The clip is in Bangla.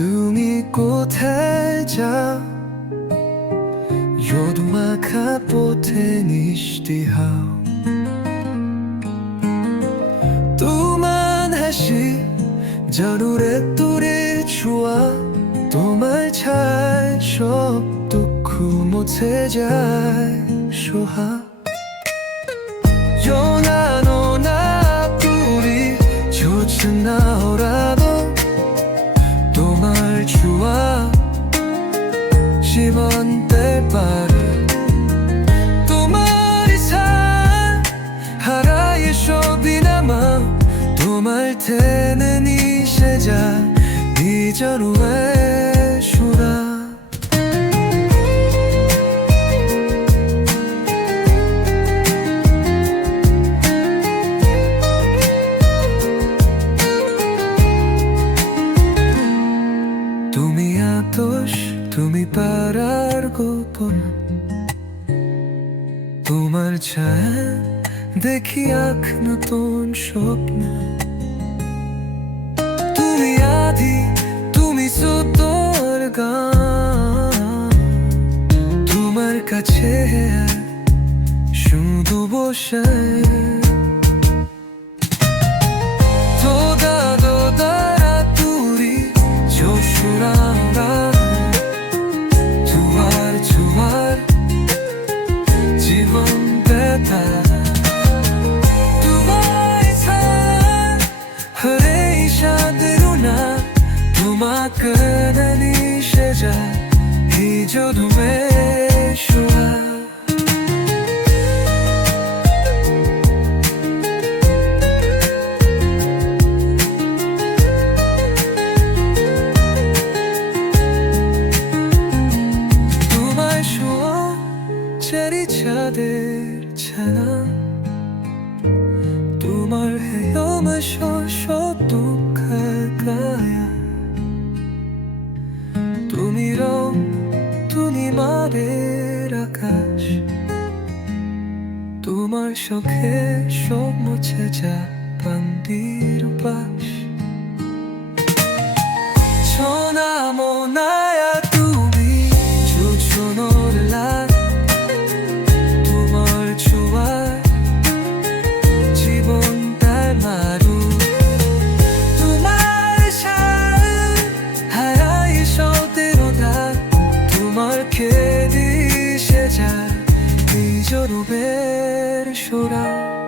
তুমি কোথায় যা রোদ মাখা পথে নিষ্টি হাও। তোমার হাসি জানুরে তুরে ছোঁয়া, তোমার ছায় সব দুঃখ মুছে যায় সোহা। 테는 이 세자 이전후에 쇼라 তুমি আতস তুমি পারার গোপন তোমার ছায়া দেখি আখ নতুন স্বপ্ন গান। তোমার কাছে শুধু বসে চাঁদের ছানা তোমার হেয়ম সব দুঃখ গায়া তুমি রং, তুমি মারের আকাশ। তোমার শখে সব মুছে যা বান্দির 캐디